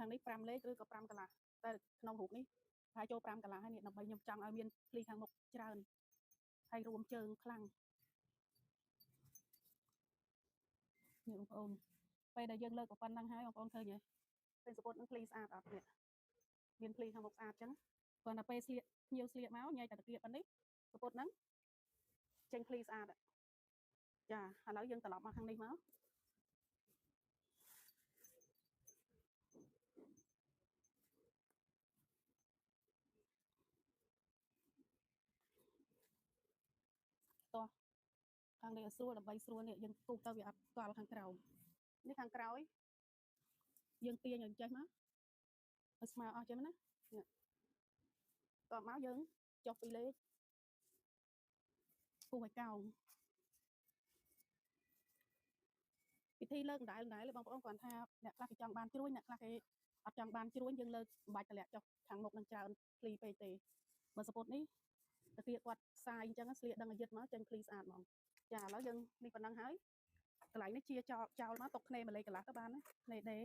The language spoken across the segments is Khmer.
ខាងនេះ5លេខឬក៏5កន្លះតែក្នុងរូបនេះហើយចូល5កន្លះហើយនេះដើម្បីខ្ញុំចង់ឲ្យមានភ្លីខាងមុខច្រើនហើយរួមជើងខ្លាំងនេះបងប្អូនពេលដែលយើងលើកប៉ុណ្ណឹងហើយបងប្អូនឃើញទេឃើញសពុតនឹងភ្លីស្អាតអត់នេះមានភ្លីខាងមុខស្អាតចឹងគាត់តែពេលស្លៀកភ្ញៀវស្លៀកមកញ៉ៃតែតាគៀបប៉ុណ្នេះសពុតហ្នឹងចេញភ្លីស្អាតចាឥឡូវយើងត្រឡប់មកខាងនេះមកតោះខាងនេះឲ្យស្រួលដើម្បីស្រួលនេះយើងគូសទៅវាអត់កល់ខាងក្រោមនេះខាងក្រោយយើងទាញឲ្យចេះមកឲ្យស្មើអស់ចឹងណានេះតមកយើងចុះពីលេខគូឲ្យកោងពិធីលើកដដែលបងប្អូនគាត់ថាអ្នកខ្លះគេចង់បានជ្រួញអ្នកខ្លះគេអត់ចង់បានជ្រួញយើងលើកមិនបាច់តម្លាក់ចុះខាងមុខនឹងច្រើនភ្លីពេកទេបើសពុតនេះតាគៀគាត់ផ្សាយអញ្ចឹងស្លៀកដឹងឲ្យយឹតមកចេញភ្លីស្អាតហ្មងចាឥឡូវយើងនេះប៉ុណ្ណឹងហើយកន្លែងនេះជាចោលមកຕົកគ្នាមួយលេខកន្លះទៅបានណាគ្នាដេ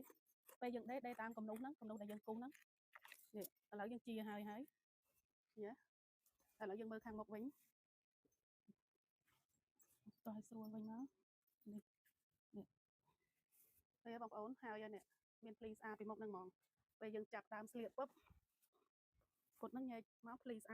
ពេលយើងដេតាមគំនុំហ្នឹងគំនុំដែលយើងគូសហ្នឹងនេះឥឡូវយើងជាហើយញ៉ាឥឡូវយើងមើលខាងមុខវិញតោះឲ្យស្រួលវិញមកនេះពេលបងប្អូនហើយនេះមានភ្លីស្អាតពីមុខហ្នឹងហ្មងពេលយើងចាប់ដើមស្លៀកពុបពុតហ្នឹងញែកមកភ្លីស្អាត